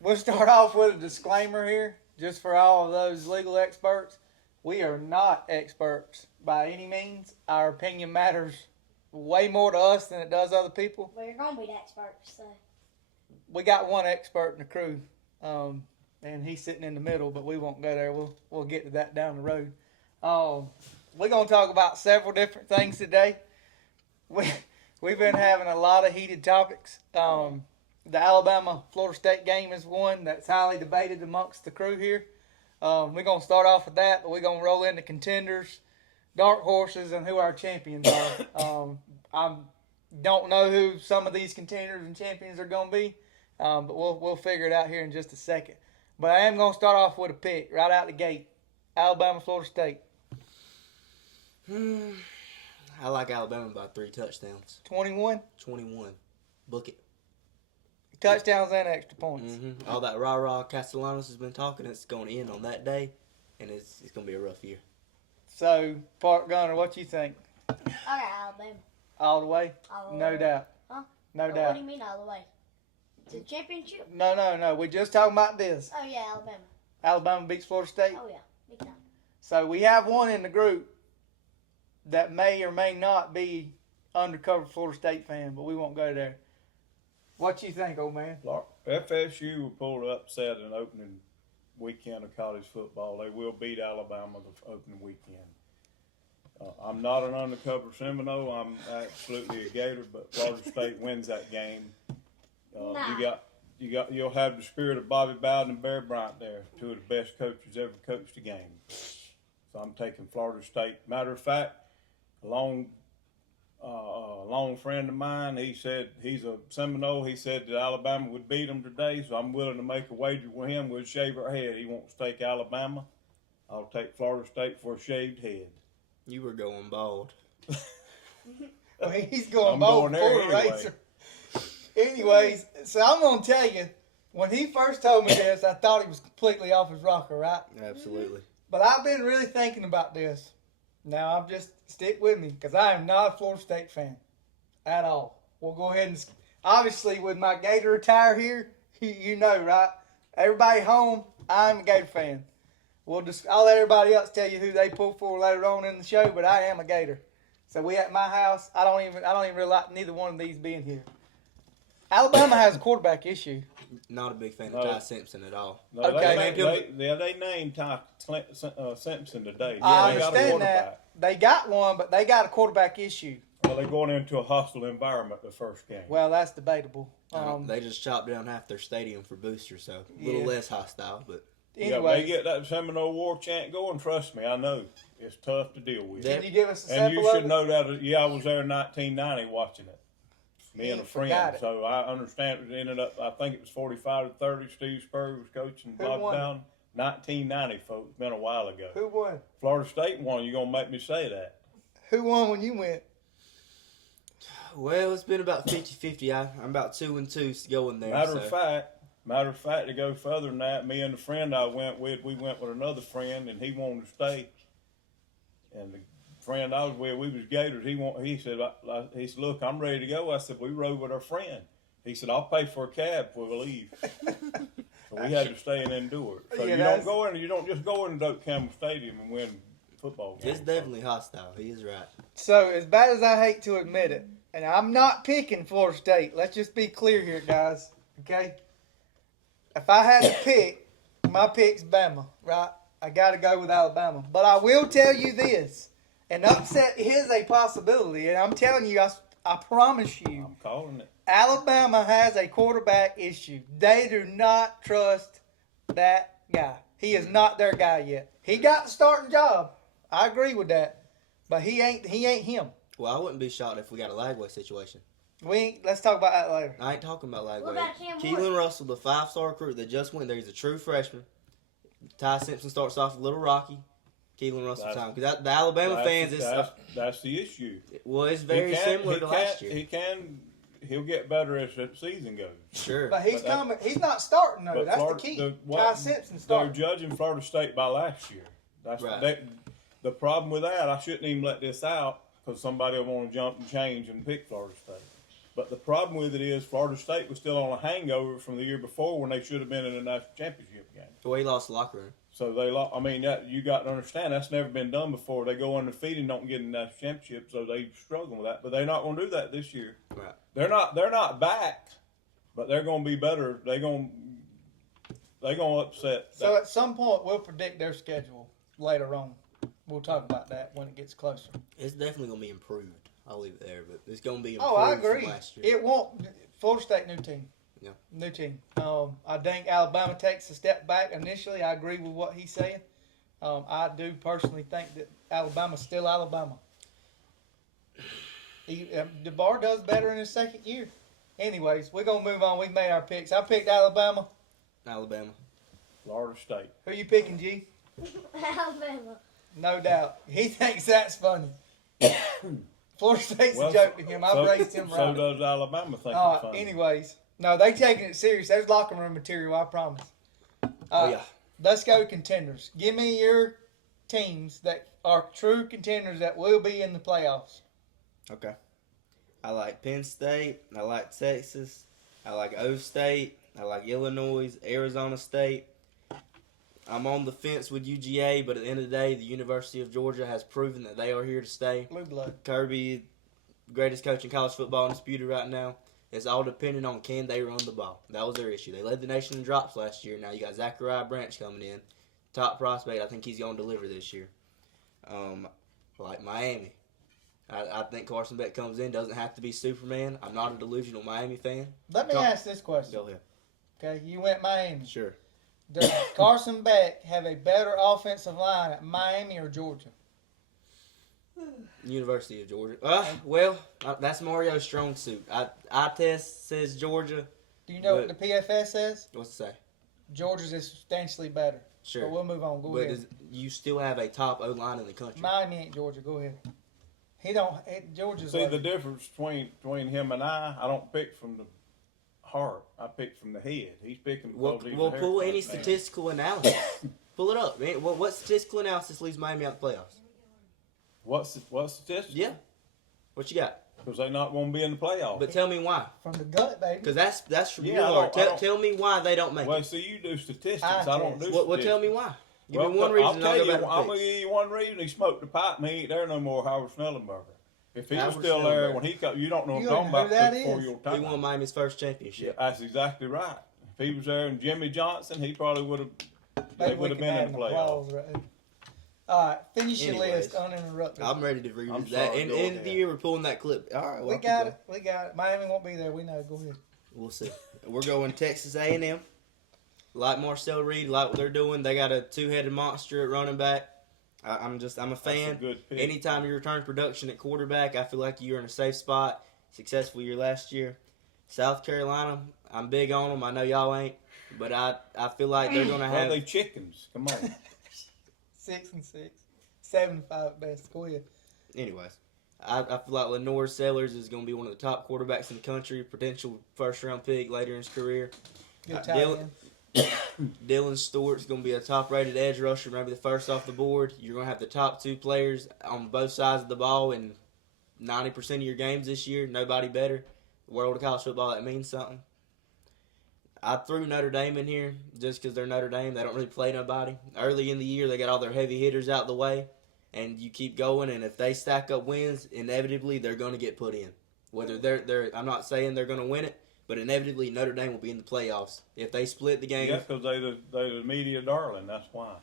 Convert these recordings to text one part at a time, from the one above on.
we'll start off with a disclaimer here, just for all of those legal experts. We are not experts by any means. Our opinion matters way more to us than it does other people. Well, you're going to be the experts, so. We got one expert in the crew, and he's sitting in the middle, but we won't go there. We'll get to that down the road. We're going to talk about several different things today. We've been having a lot of heated topics. The Alabama-Florida State game is one that's highly debated amongst the crew here. We're going to start off with that, but we're going to roll into contenders, dark horses, and who our champions are. I don't know who some of these contenders and champions are going to be, but we'll figure it out here in just a second. But I am going to start off with a pick right out the gate. Alabama-Florida State. I like Alabama by 3 touchdowns. 21? 21. Book it. Touchdowns and extra points. Mm-hmm. All that rah-rah Castellanos has been talking, it's going to end on that day, and it's going to be a rough year. So, Park Gunner, what you think? I got Alabama. All the way? All the No way. doubt. Huh? No What doubt. do you mean all the way? To the championship? No. We're just talking about this. Oh, yeah, Alabama. Alabama beats Florida State. Oh, yeah. Big time. So, we have one in the group that may or may not be undercover Florida State fan, but we won't go there. What you think, old man? FSU will pull the upset in opening weekend of college football. They will beat Alabama the opening weekend. I'm not an undercover Seminole. I'm absolutely a Gator, but Florida State wins that game. You'll have the spirit of Bobby Bowden and Barry Bryant there, 2 of the best coaches ever coached a game. So I'm taking Florida State. Matter of fact, a long friend of mine, he said he's a Seminole. He said that Alabama would beat them today, so I'm willing to make a wager with him. We'll shave our head. He wants to take Alabama. I'll take Florida State for a shaved head. You were going bald. Well, he's going I'm bold going there for the anyway. racer. Anyways, so I'm going to tell you, when he first told me this, I thought he was completely off his rocker, right? Absolutely. But I've been really thinking about this. Now, I'm just, stick with me, because I am not a Florida State fan at all. We'll go ahead and, obviously, with my Gator attire here, you know, right? Everybody home, I'm a Gator fan. I'll let everybody else tell you who they pull for later on in the show, but I am a Gator. So we at my house, I don't even really like neither one of these being here. Alabama has a quarterback issue. Not a big fan of Ty Simpson at all. No, Okay. they named Ty Simpson today. Yeah, I they got a understand quarterback. that. They got one, but they got a quarterback issue. Well, they're going into a hostile environment the first game. Well, that's debatable. They just chopped down half their stadium for boosters, so a little less hostile. But Anyway, they get that Seminole War chant going. Trust me, I know it's tough to deal with. can you give us a And sample you of should it? know that. Yeah, I was there in 1990 watching it. Me and a friend, forgot it. so I understand it ended up. I think it was 45-30. Steve Spurrier was coaching. Who Bobby won? Bowden. 1990, folks. It's been a while ago. Who won? Florida State won. You gonna make me say that? Who won when you went? well, it's been about 50-50. I'm about 2-2 going there. Matter of fact, to go further than that, me and the friend I went with, we went with another friend, and he wanted to stay. And the friend I was with, we was Gators. He said, look, I'm ready to go. I said, we rode with our friend. He said, I'll pay for a cab before we leave. So we had to stay and endure it. So Yeah, you don't just go into Doak Campbell Stadium and win football games. It's definitely hostile. He is right. So, as bad as I hate to admit it, and I'm not picking Florida State. Let's just be clear here, guys. Okay? If I had to pick, my pick's Bama, right? I got to go with Alabama. But I will tell you this. An upset is a possibility. And I'm telling you, I promise you, I'm calling it. Alabama has a quarterback issue. They do not trust that guy. He is not their guy yet. He got the starting job. I agree with that. But he ain't him. Well, I wouldn't be shocked if we got a Lagway situation. Let's talk about that later. I ain't talking about Lagway. What about Cam Keelan Ward? Russell, the 5-star recruit that just went there, he's a true freshman. Ty Simpson starts off a little rocky. Keelan Russell time. Because the Alabama fans, that's the issue. well, it's very similar to last year. He'll get better as the season goes. Sure. But he's coming. He's not starting though. But That's Florida, the key. the- Ty Simpson They're starting. judging Florida State by last year. That's Right. the problem with that. I shouldn't even let this out because somebody will want to jump and change and pick Florida State. But the problem with it is Florida State was still on a hangover from the year before when they should have been in the national championship game. The way he lost the locker room. So they lost. I mean, you got to understand that's never been done before. They go undefeated and don't get in the national championship, so they struggle with that. But they're not going to do that this year. Right. They're not back, but they're going to be better. They're going to upset. So at some point, we'll predict their schedule later on. We'll talk about that when it gets closer. It's definitely going to be improved. I'll leave it there, but it's going to be improved. Oh, I agree. From last year. It won't. Florida State, new team. Yeah. New team. I think Alabama takes a step back initially. I agree with what he's saying. I do personally think that Alabama's still Alabama. DeBar does better in his second year. Anyways, we're going to move on. We've made our picks. I picked Alabama. Alabama. Florida State. Who you picking, G? Alabama. No doubt. He thinks that's funny. Florida State's a joke to him. I've raised him right. So does Alabama think it's funny. Anyways, no, they taking it serious. There's locker room material, I promise. Yeah. Let's go contenders. Give me your teams that are true contenders that will be in the playoffs. Okay. I like Penn State. I like Texas. I like O State. I like Illinois, Arizona State. I'm on the fence with UGA, but at the end of the day, the University of Georgia has proven that they are here to stay. Blue blood. Kirby, greatest coach in college football, undisputed right now. It's all dependent on can they run the ball. That was their issue. They led the nation in drops last year. Now you got Zachariah Branch coming in. Top prospect. I think he's going to deliver this year. Like Miami. I think Carson Beck comes in, doesn't have to be Superman. I'm not a delusional Miami fan. Let me ask this question. Go ahead. Okay, you went Miami. Sure. Does Carson Beck have a better offensive line at Miami or Georgia? University of Georgia. That's Mario's strong suit. Eye test says Georgia. Do you know what the PFS says? What's it say? Georgia's is substantially better. Sure. But we'll move on. Go ahead. You still have a top O-line in the country. Miami ain't Georgia. Go ahead. Georgia's See, like, the difference between him and I don't pick from the heart. I pick from the head. He's picking because he's Well, a pull haircut any man. statistical analysis. Pull it up, man. What statistical analysis leaves Miami out of the playoffs? What statistics? Yeah. What you got? Because they're not going to be in the playoffs. But tell me why. from the gut, baby. Because that's Yeah, real I hard. don't- Tell me why they don't make Well, it. see, you do statistics. I I don't do statistics. Well, tell me why. Give me one I'll reason. tell I'll you. go back I'm to going to give you one reason. He smoked the pipe and he ain't there no more. Howard Snellenberger. If he was Howard still there Schnellenberger. when he got, you don't know what You I'm talking know who about that before is. your He time. won Miami's first championship. That's exactly right. If he was there and Jimmy Johnson, he probably would have. They Maybe we would have can been add in the an playoffs. applause right there. All right, finish your Anyways. list uninterrupted. I'm ready to read I'm that. sorry, And go end of the ahead. year, we're pulling that clip. All right, well, We I'll keep got going. it. We got it. Miami won't be there. We know. Go ahead. We'll see. We're going Texas A&M. Like Marcel Reed, like what they're doing. They got a two-headed monster at running back. I'm a That's fan. a good pick. Anytime you return production at quarterback, I feel like you're in a safe spot. Successful year last year. South Carolina, I'm big on them. I know y'all ain't, but I feel like they're gonna Well, have. they chickens. Come on. 6-6, 7-5 at best. Go ahead. Anyways, I feel like Lenore Sellers is gonna be one of the top quarterbacks in the country. Potential first-round pick later in his career. Good tight Dylan- end. Dylan Stewart's going to be a top-rated edge rusher, maybe the first off the board. You're going to have the top two players on both sides of the ball in 90% of your games this year. Nobody better. The world of college football, that means something. I threw Notre Dame in here just because they're Notre Dame. They don't really play nobody. Early in the year, they got all their heavy hitters out the way, and you keep going, and if they stack up wins, inevitably they're going to get put in. Whether they're I'm not saying they're going to win it, but inevitably, Notre Dame will be in the playoffs. If they split the game, Yeah, because they the media darling. That's why.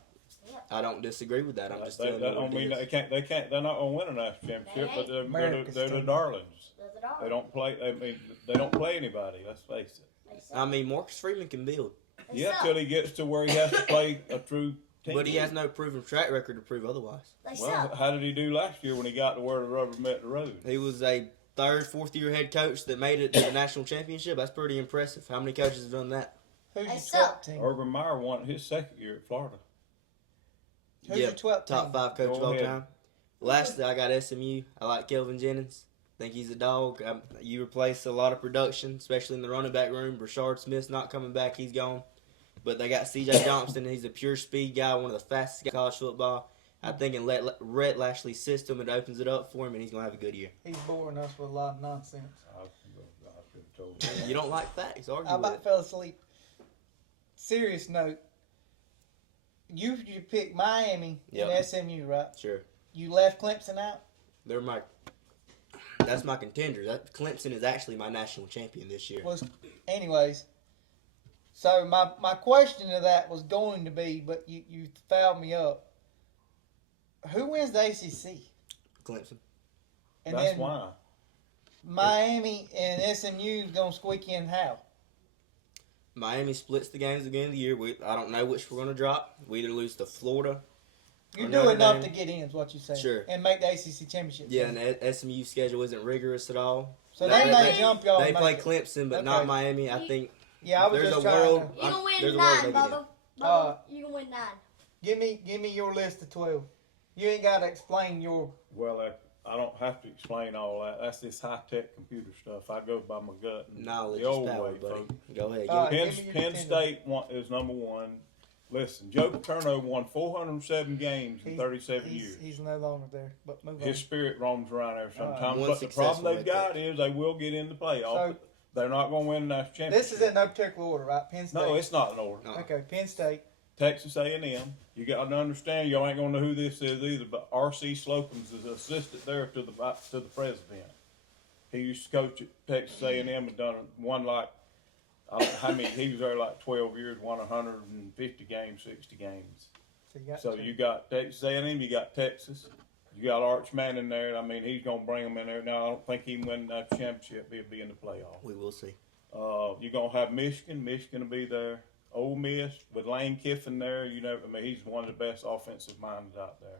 I don't disagree with that. I'm just telling you That what don't mean it is. they can't. They can't. They're not going to win a national championship, but America's they're the team. darlings. Does it all. They don't play. I mean, they don't play anybody. Let's face it. They suck. I mean, Marcus Freeman can build, They Yeah, suck. till he gets to where he has to play a true team. but he has no proven track record to prove otherwise. They Well, suck. how did he do last year when he got to where the rubber met the road? He was a third, fourth-year head coach that made it to the national championship. That's pretty impressive. How many coaches have done that? Who's They your suck. 12th team? Urban Meyer won his second year at Florida. Who's Yeah, your 12th Top team? 5 coach Go of all ahead. time. Lastly, I got SMU. I like Kelvin Jennings. Think he's a dog. You replace a lot of production, especially in the running back room. Rashard Smith's not coming back. He's gone. But they got C.J. Johnston. He's a pure speed guy, one of the fastest guys in college football. I think in Rhett Lashley's system, it opens it up for him, and he's going to have a good year. He's boring us with a lot of nonsense. told me. You don't like facts, argue I with about it. fell asleep. Serious note. You picked Miami Yep. and SMU, right? Sure. You left Clemson out? That's my contender. Clemson is actually my national champion this year. Anyways. So my question to that was going to be, but you fouled me up. Who wins the ACC? Clemson. And That's then why. Miami and SMU is going to squeak in how? Miami splits the games again of the year. I don't know which we're going to drop. We either lose to Florida. You or do Notre enough Dame. to get in, is what you're saying. Sure. And make the ACC championship. Yeah, and the SMU schedule isn't rigorous at all. So they may jump y'all. They and play make it. Clemson, but Okay. not Miami. I think Yeah, I was there's just a trying world. to. You can there's win a world 9, they get in. Bubba. Uh, Bubba, you can win 9. Give me your list of 12. You ain't got to explain your. Well, I don't have to explain all that. That's this high-tech computer stuff. I go by my gut. And Knowledge the is old power, way, buddy. folks. Go ahead. All right. Penn, give me your Penn contender. State is number one. Listen, Joe Paterno won 407 games in 37 years. He's no longer there, but move on. His spirit roams around there sometimes. One But the problem successful they've got is they will get in the playoffs. So- They're not going to win the national championship. This is in no particular order, right? Penn State. No, it's not in order. No. Okay, Penn State. Texas A&M. You got to understand, y'all ain't going to know who this is either, but R.C. Slocum's is assistant there to the president. He used to coach at Texas A&M and won like, I don't know how many, he was there like 12 years, won 150 games, 60 games. So you got So two. you got Texas A&M, you got Texas, you got Arch Manning in there. I mean, he's going to bring them in there. Now, I don't think he can win that championship. He'll be in the playoff. We will see. You're going to have Michigan. Michigan will be there. Ole Miss with Lane Kiffin there. You know, I mean, he's one of the best offensive minds out there.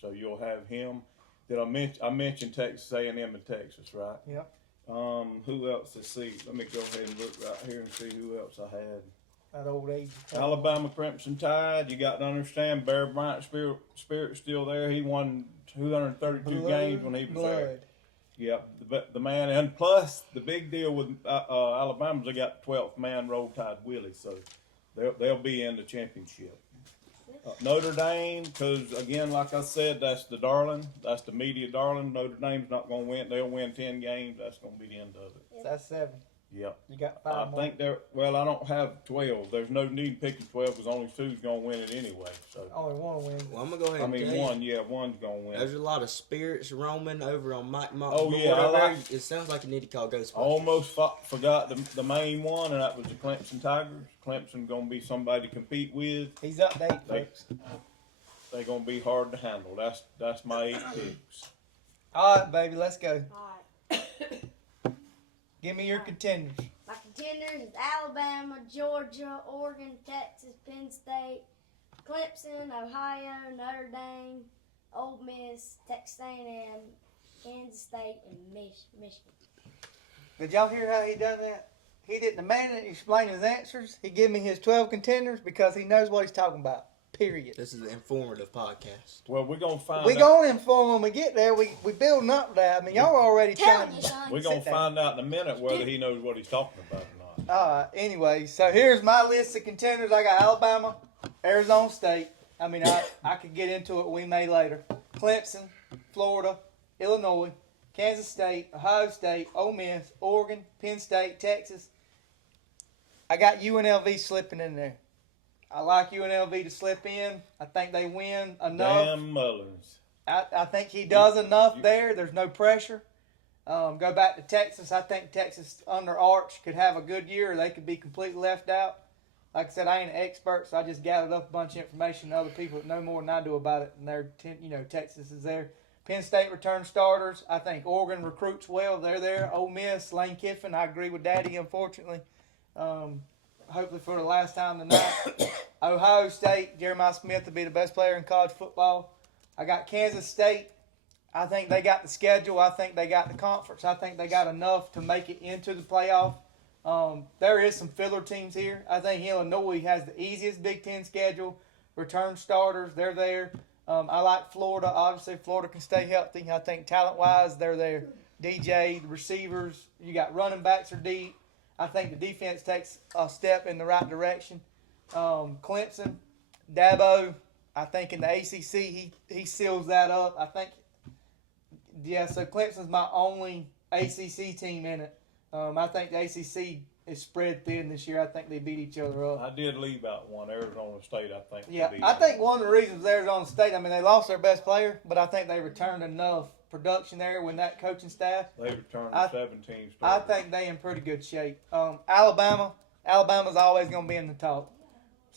So you'll have him. Did I mentioned Texas A&M and Texas, right? Yep. Who else? Let's see. Let me go ahead and look right here and see who else I had. That old age. Alabama Crimson Tide. You got to understand, Bear Bryant's spirit's still there. He won 232 games when he was there. Yep, the man, and plus the big deal with Alabama is they got the 12th man, Roll Tide Willie, so they'll be in the championship. Notre Dame, because again, like I said, that's the darling, that's the media darling. Notre Dame's not going to win; they'll win 10 games. That's going to be the end of it. That's 7. Yep. You got I 5 more. think they're. Well, I don't have 12. There's no need picking 12 because only 2's going to win it anyway. So Only one wins. Well, I'm gonna go ahead. I and mean, tell you, one's going to win. There's a lot of spirits roaming over on Mike Mock. Oh, yeah, I like- It sounds like you need to call Ghostbusters. Almost forgot the main one, and that was the Clemson Tigers. Clemson going to be somebody to compete with. He's up to 8, They- folks. They're going to be hard to handle. That's my 8 picks. All right, baby, let's go. Alright. Give me your contenders. My contenders is Alabama, Georgia, Oregon, Texas, Penn State, Clemson, Ohio, Notre Dame, Ole Miss, Texas A&M, Kansas State, and Michigan. Did y'all hear how he done that? He didn't. The man didn't explain his answers. He gave me his 12 contenders because he knows what he's talking about. Period. This is an informative podcast. Well, we're going to find We out. going to inform when we get there. We building up to that. I mean, y'all already Telling trying. you, son. We're going Sit to down. find out in a minute whether he knows what he's talking about or not. All right. Anyway, so here's my list of contenders. I got Alabama, Arizona State. I mean, I could get into it. We may later. Clemson, Florida, Illinois, Kansas State, Ohio State, Ole Miss, Oregon, Penn State, Texas. I got UNLV slipping in there. I like UNLV to slip in. I think they win enough. Damn Mullins. I think he does enough there. There's no pressure. Go back to Texas. I think Texas under Arch could have a good year, or they could be completely left out. Like I said, I ain't an expert, so I just gathered up a bunch of information from other people that know more than I do about it. And Texas is there. Penn State return starters. I think Oregon recruits well. They're there. Ole Miss, Lane Kiffin. I agree with Daddy, unfortunately. Hopefully for the last time tonight. Ohio State, Jeremiah Smith will be the best player in college football. I got Kansas State. I think they got the schedule. I think they got the conference. I think they got enough to make it into the playoff. There is some filler teams here. I think Illinois has the easiest Big Ten schedule. Return starters, they're there. I like Florida. Obviously, Florida can stay healthy. I think talent-wise, they're there. DJ, the receivers, you got running backs are deep. I think the defense takes a step in the right direction. Clemson, Dabo, I think in the ACC, he seals that up. I think, so Clemson's my only ACC team in it. I think the ACC is spread thin this year. I think they beat each other up. I did leave out one, Arizona State, I think. Yeah, beat I them. think one of the reasons Arizona State, I mean, they lost their best player, but I think they returned enough production there with that coaching staff. They returned I- 17 I starters. think they in pretty good shape. Alabama's always going to be in the top.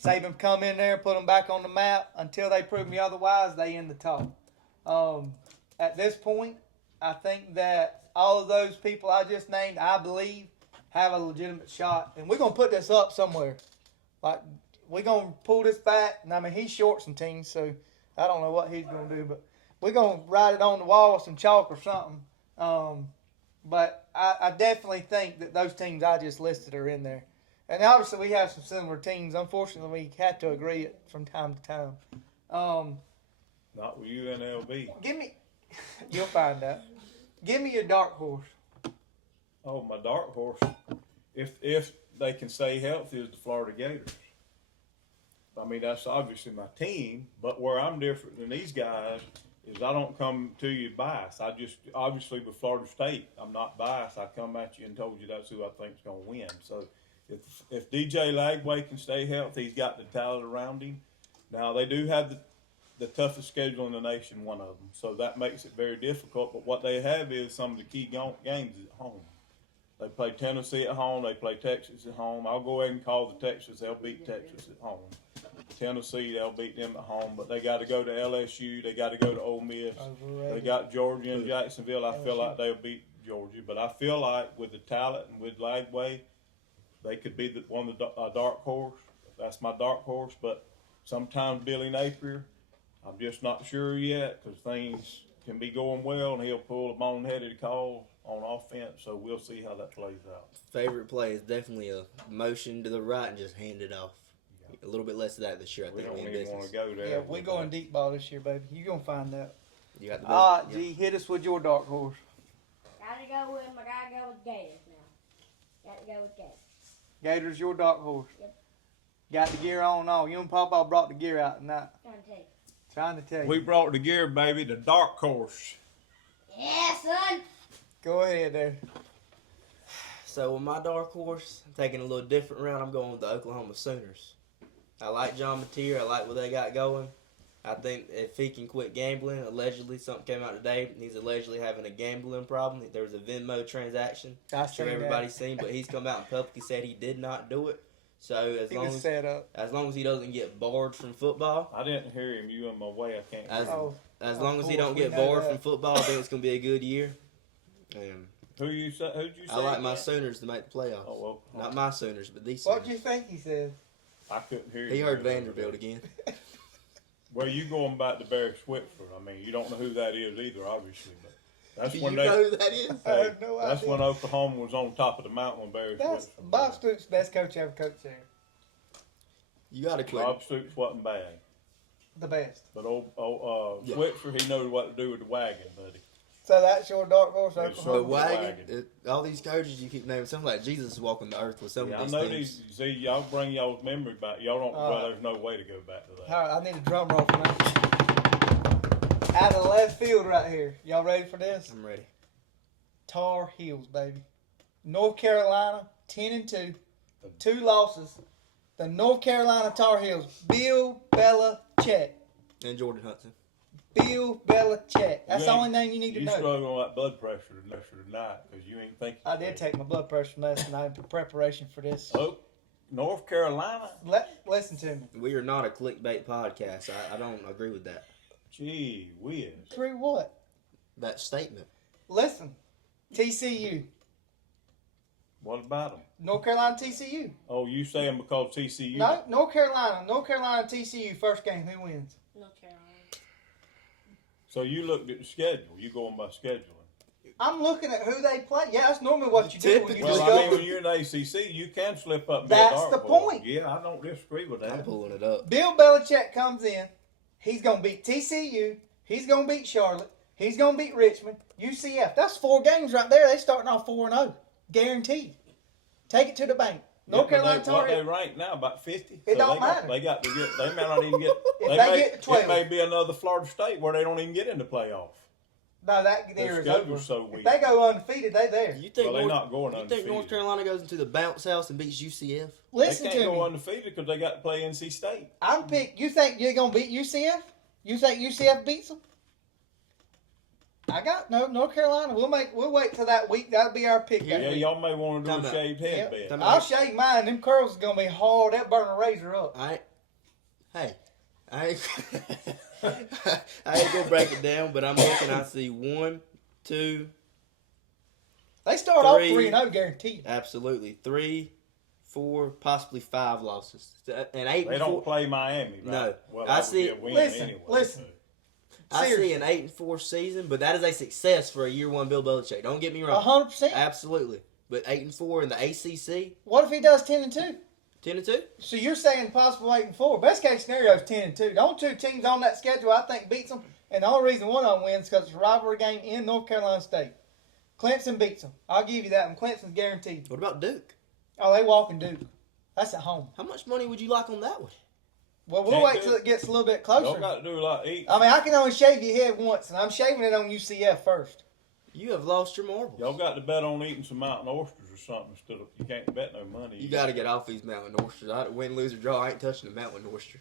Saban come in there, put them back on the map. Until they prove me otherwise, they in the top. At this point, I think that all of those people I just named, I believe, have a legitimate shot. And we're going to put this up somewhere. Like, we're going to pull this back. And, I mean, he's short some teams, so I don't know what he's going to do. But we're going to write it on the wall with some chalk or something. But I definitely think that those teams I just listed are in there. And obviously we have some similar teams. Unfortunately, we had to agree from time to time. Not with UNLV. Give me, you'll find out. Give me your dark horse. Oh, my dark horse, if they can stay healthy, is the Florida Gators. I mean, that's obviously my team, but where I'm different than these guys is I don't come to you biased. I just, obviously with Florida State, I'm not biased. I come at you and told you that's who I think's going to win. So if DJ Lagway can stay healthy, he's got the talent around him. Now, they do have the toughest schedule in the nation, one of them. So that makes it very difficult. But what they have is some of the key games at home. They play Tennessee at home. They play Texas at home. I'll go ahead and call the Texas. They'll beat Texas at home. Tennessee, they'll beat them at home. But they got to go to LSU. They got to go to Ole Miss. They got Georgia and Jacksonville. I feel like they'll beat Georgia. But I feel like with the talent and with Lagway, they could be a dark horse. That's my dark horse. But sometimes Billy Napier, I'm just not sure yet because things can be going well and he'll pull a boneheaded call on offense. So we'll see how that plays out. Favorite play is definitely a motion to the right and just hand it off. A little bit less of that this year, I We think. don't in even want to business. go there. Yeah, we're going deep ball this year, baby. You're going to find out. You got the All right, best. G, hit us with your dark horse. Gotta go with Gators now. Gotta go with Gators. Gators, your dark horse. Yep. Got the gear on and all. You and Papa brought the gear out tonight. Trying to tell you. Trying to tell you. We brought the gear, baby, the dark horse. Yeah, son. Go ahead there. So with my dark horse, I'm taking a little different route. I'm going with the Oklahoma Sooners. I like John Mateer. I like what they got going. I think if he can quit gambling, allegedly something came out today. He's allegedly having a gambling problem. There was a Venmo transaction. I I'm sure seen everybody's seen, but he's come out and publicly said he did not do it. So He was set up. as long as he doesn't get barred from football, I didn't hear him. You in my way. I can't hear As- him. Oh, as Of long as he course, don't we get know barred that. from football, I think it's going to be a good year. And Who'd you say? I like my Sooners to make the playoffs. Oh, well, Not my Sooners, but these what'd Sooners. you think he said? I couldn't hear you. He heard Vanderbilt again. Well, you going back to Barry Switford. I mean, you don't know who that is either, obviously. But that's Do when you they. know who that is? I have no That's idea. when Oklahoma was on top of the mountain when Barry That's Switford. Bob Stoops' best coach ever coached there. You got to quit. Bob Stoops wasn't bad, The best. but Yeah. Switford, he knows what to do with the wagon, buddy. So that's your dark horse, Yes, The sir. Oklahoma. wagon, all these coaches you keep naming, sound like Jesus is walking the earth with some Yeah, I of these know things. these. See, y'all bring y'all's memory back. Y'all don't. All well, right. there's no way to go back to that. All right, I need a drum roll for that. Out of left field right here. Y'all ready for this? I'm ready. Tar Heels, baby. North Carolina, 10-2, 2 losses. The North Carolina Tar Heels. Bill Belichick. And Jordan Hudson. Bill Belichick. That's You the ain't- only thing you need to You know. struggle with that blood pressure tonight because you ain't thinking. I did take my blood pressure last night in preparation for this. Oh, North Carolina. Listen to me. We are not a clickbait podcast. I don't agree with that. Gee whiz. Through what? That statement. Listen. TCU. What about them? North Carolina TCU. Oh, you saying because TCU? No, North Carolina. North Carolina TCU. First game. Who wins? North Carolina. So you looked at the schedule. You going by scheduling. I'm looking at who they play. Yeah, that's normally what you do when you Typically. just Well, I mean, go. when you're in the ACC, you can slip up. And That's be a dark the horse. point. Yeah, I don't disagree with I'm that. pulling it up. Bill Belichick comes in. He's going to beat TCU. He's going to beat Charlotte. He's going to beat Richmond. UCF. That's 4 games right there. They starting off 4-0. Guaranteed. Take it to the bank. North Carolina Tar What they Heels. rank now about 50. It don't they matter. They got to get. They may not even get. If they may, get to 12. it may be another Florida State where they don't even get in the playoff. No, that Their there is schedule's over. so If weak. they go undefeated, they there. You think Well, they're North, not going you undefeated. think North Carolina goes into the bounce house and beats UCF? Listen They can't to go me. undefeated because they got to play NC State. You think you're gonna beat UCF? You think UCF beats them? I got no North Carolina. We'll wait till that week. That'll be our pick. That Yeah, week. y'all may want to do Time a out. shaved head Yep. bet. Time I'll shave mine. Them curls is gonna be hard. That burn a razor up. I ain't gonna break it down, but I'm looking. I see 1, 2, They start off 3. 3-0, guaranteed. absolutely 3, 4, possibly 5 losses, and 8 They and don't 4. play Miami, right? No. Well, I that would see- be a win listen, anyway, listen. so. I see Seriously. an 8-4 season, but that is a success for a year one Bill Belichick. Don't get me wrong, 100%. absolutely. But 8-4 in the ACC, What if he does 10-2? 10-2. So you're saying possible 8-4. Best case scenario is 10-2. The only two teams on that schedule I think beats them, and the only reason one of them wins because it's a rivalry game in North Carolina State. Clemson beats them. I'll give you that one. Clemson's guaranteed. What about Duke? Oh, they walking Duke. That's at home. How much money would you like on that one? Well, we'll Can't wait do till it. it gets a little bit Y'all closer. got to do a lot each. I mean, I can only shave your head once, and I'm shaving it on UCF first. You have lost your marbles. Y'all got to bet on eating some mountain oysters or something instead of you can't bet no money. You got to get off these mountain oysters. Win, lose, or draw. I ain't touching the mountain oyster.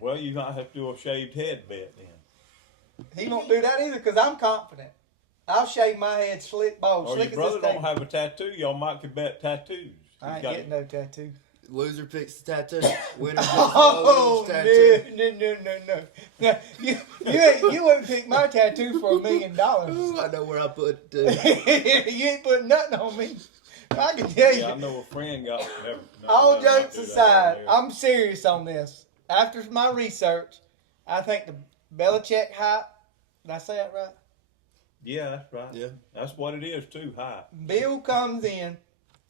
Well, you might have to do a shaved head bet then. He won't do that either because I'm confident. I'll shave my head slick, bald, Or slick your as brother this don't thing. have a tattoo. Y'all might could bet tattoos. I ain't got getting no tattoo. Loser picks the tattoo. Winner picks Oh, the tattoo. no. You wouldn't pick my tattoo for $1 million. Ooh, I know where I put. You ain't putting nothing on me. I can tell you. Yeah, I know a friend got. All jokes aside, I'm serious on this. After my research, I think the Belichick hype. Did I say that right? Yeah, that's right. Yeah. That's what it is too. High. Bill comes in.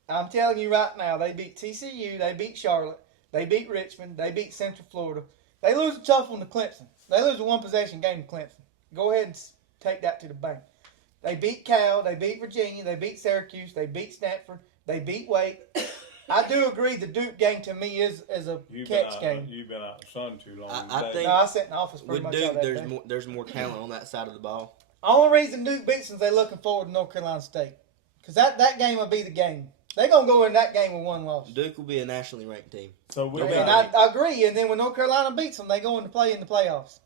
I'm telling you right now, they beat TCU, they beat Charlotte, they beat Richmond, they beat Central Florida. They lose a tough one to Clemson. They lose a one-possession game to Clemson. Go ahead and take that to the bank. They beat Cal, they beat Virginia, they beat Syracuse, they beat Stanford, they beat Wake. I do agree the Duke game to me is a catch game. You've been out in the sun too long. I today. think- No, I sat in the office pretty With much Duke, all that day. there's more talent on that side of the ball. Only reason Duke beats them is they're looking forward to North Carolina State. Because that game will be the game. They're going to go in that game with one loss. Duke will be a nationally ranked team. So we Don't And got. I agree. And then when North Carolina beats them, they go into play in the playoffs.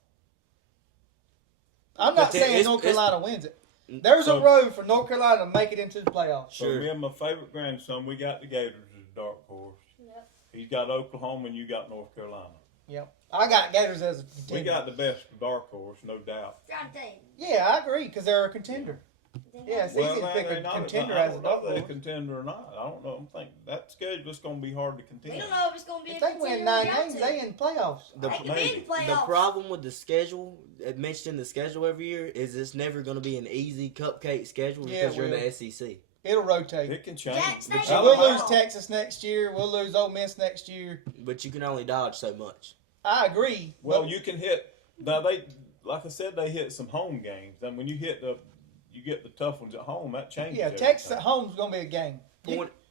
I'm not But saying it's- North it's- Carolina wins it. There's So- a road for North Carolina to make it into the playoffs. So Sure. me and my favorite grandson, we got the Gators as a dark horse. Yep. He's got Oklahoma, and you got North Carolina. Yep. I got Gators as a contender. We got the best dark horse, no doubt. Strong team. Yeah, I agree because they're a contender. Yeah, it's easy to pick a contender as a dark If they're a horse. contender or not. I don't know. I'm thinking that schedule's going to be hard to contend. We don't know if it's going to be If a they contender. win 9 we got games, to. they in playoffs. The, They could be maybe. in the playoffs. problem with the schedule, mentioned in the schedule every year, is it's never going to be an easy cupcake schedule Yeah, because it you're in will. the SEC. It'll rotate. It can change. Jack State So will we'll Alabama. lose Texas next year. We'll lose Ole Miss next year. But you can only dodge so much. I agree. Well, but you can hit. Now they, like I said, they hit some home games. And when you hit you get the tough ones at home. That changes. yeah, everything. Texas at home's gonna be a game.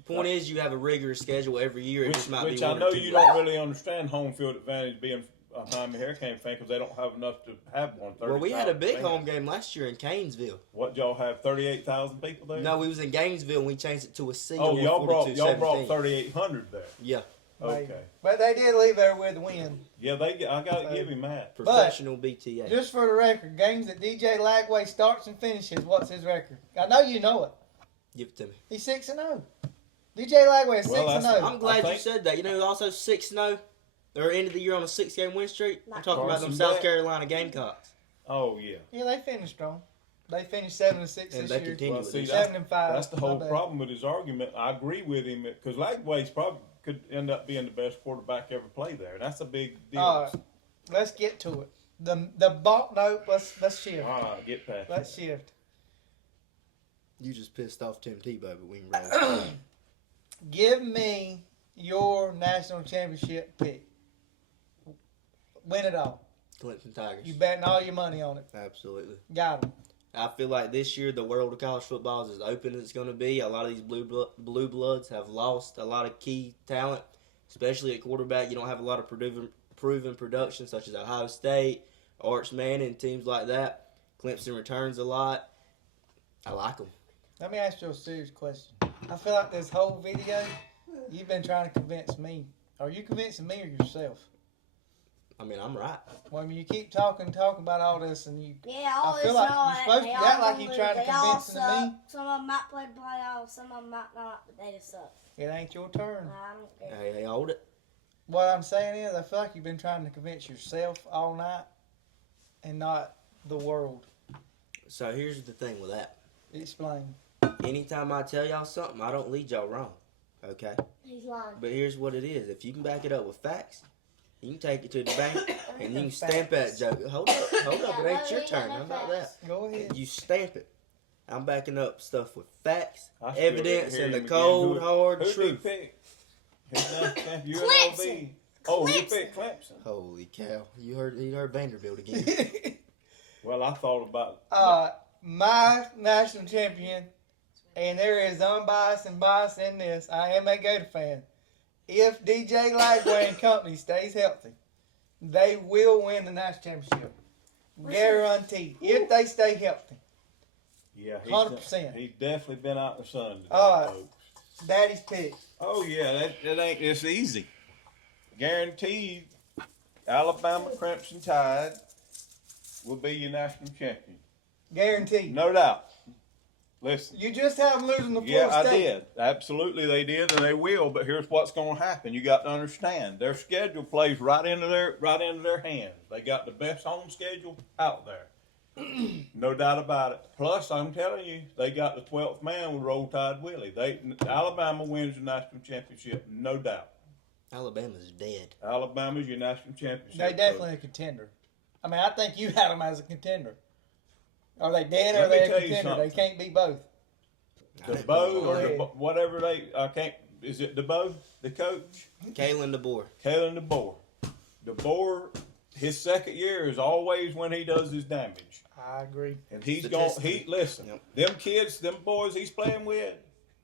Point is, you have a rigorous schedule every year. It just might Which be I one know or two. you don't really understand home field advantage being a Miami Hurricane fan because they don't have enough to have one. Well, we had a 30,000 big fans. home game last year in Canesville. What y'all have? 38,000 people there. No, we was in Gainesville and we changed it to a C. Oh, on y'all brought 42-17. 3,800 there. Yeah, Okay. But they did leave there with a win. Yeah, I got to give him that. professional BTA. Just for the record, games that DJ Lagway starts and finishes, what's his record? I know you know it. Give it to me. He's 6-0. DJ Lagway is Well, 6-0. I'm glad I you think- said that. You know, who's also 6-0. They're end of the year on a 6-game win streak. I'm talking about them Carson South Beck. Carolina Gamecocks. Oh yeah. Yeah, they finished strong. They finished 7-6 And this they year. continue Well, with see, this. 7-5. That's the whole My bad. problem with his argument. I agree with him because Lagway's probably could end up being the best quarterback ever play there. That's a big deal. All right, let's get to it. The ball. No, let's shift. All right, get past that. Let's shift. You just pissed off Tim Tebow, but we can roll. Give me your national championship pick. Win it all. Clemson Tigers. You betting all your money on it. Absolutely. Got them. I feel like this year the world of college football is as open as it's going to be. A lot of these blue bloods have lost a lot of key talent, especially at quarterback. You don't have a lot of proven production such as Ohio State, Arch Manning, teams like that. Clemson returns a lot. I like them. Let me ask you a serious question. I feel like this whole video, you've been trying to convince me. Are you convincing me or yourself? I mean, I'm right. Well, I mean, you keep talking about all this, and you. Yeah, all I feel this like and all you're that. supposed They to all act like gonna you lose. trying to They all convince suck. me. Some of them might play the playoffs, some of them might not, but they just suck. It ain't your turn. I don't care. Hey, hold it. What I'm saying is, I feel like you've been trying to convince yourself all night, and not the world. So here's the thing with that. Explain. Anytime I tell y'all something, I don't lead y'all wrong. Okay? He's lying. But here's what it is. If you can back it up with facts, you can take it to the bank and you can stamp that joke. Hold up. It ain't your turn. How about that? Go ahead. You stamp it. I'm backing up stuff with facts, I still evidence, didn't hear and the him cold, again. hard Who truth. did he pick? UNLV. Clemson. Oh, he Clemson. picked Clemson. Holy cow. You heard Vanderbilt again. Well, I thought about My national champion, and there is unbiased and bias in this. I am a Gator fan. If DJ Lagway and company stays healthy, they will win the national championship. Guaranteed. If they stay healthy. yeah, 100%. He's definitely been out in the sun today, folks. Daddy's pick. Oh yeah, that ain't just easy. Guaranteed, Alabama Crimson Tide will be your national champion. Guaranteed. No doubt. Listen. You just have them losing the Yeah, Florida I State. did. Absolutely, they did, and they will. But here's what's going to happen. You got to understand their schedule plays right into their hands. They got the best home schedule out there, no doubt about it. Plus, I'm telling you, they got the 12th man with Roll Tide Willie. Alabama wins the national championship, no doubt. Alabama's dead. Alabama's your national championship. They definitely a contender. I mean, I think you had them as a contender. Are they dead or Let are me they a tell you contender? They something. can't be both. DeBow or Go ahead. whatever I can't. Is it DeBow, the coach? Kalen DeBoer. Kalen DeBoer. DeBoer, his second year is always when he does his damage. I agree. And he's Statistically. listen, Yep. them kids, them boys he's playing with,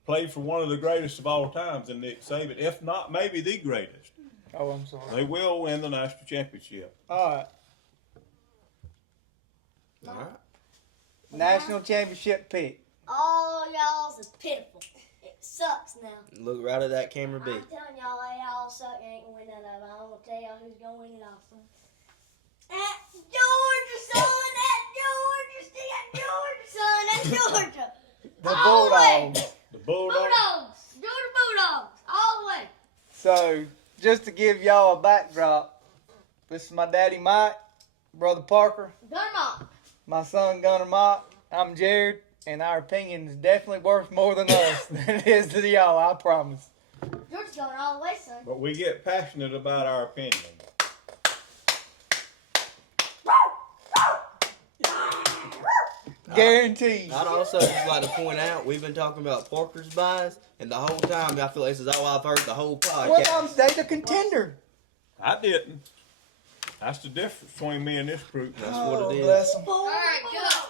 played for one of the greatest of all times in Nick Saban, if not maybe the greatest. Oh, I'm sorry. They will win the national championship. All right. All right. National championship pick. All y'all's is pitiful. It sucks now. Look right at that camera B. I'm telling y'all, they all suck. You ain't gonna win none of them. I'm gonna tell y'all who's gonna win it all, son. At Georgia, son. At Georgia. See, at Georgia, son. At Georgia. The All the way. Bulldogs. The Bulldogs. Bulldogs. Georgia Bulldogs. All the way. So, just to give y'all a backdrop, this is my daddy Mike, brother Parker, Gun 'em off. my son Gunnar Mock. I'm Jared, and our opinion is definitely worth more than us than it is to y'all, I promise. Georgia's going all the way, son. But we get passionate about our opinion. Guaranteed. I'd also just like to point out, we've been talking about Parker's buys, and the whole time I feel like this is all I've heard the whole Well, podcast. they the contender. I didn't. That's the difference between me and this group. That's what it is. Bless 'em. All right, go.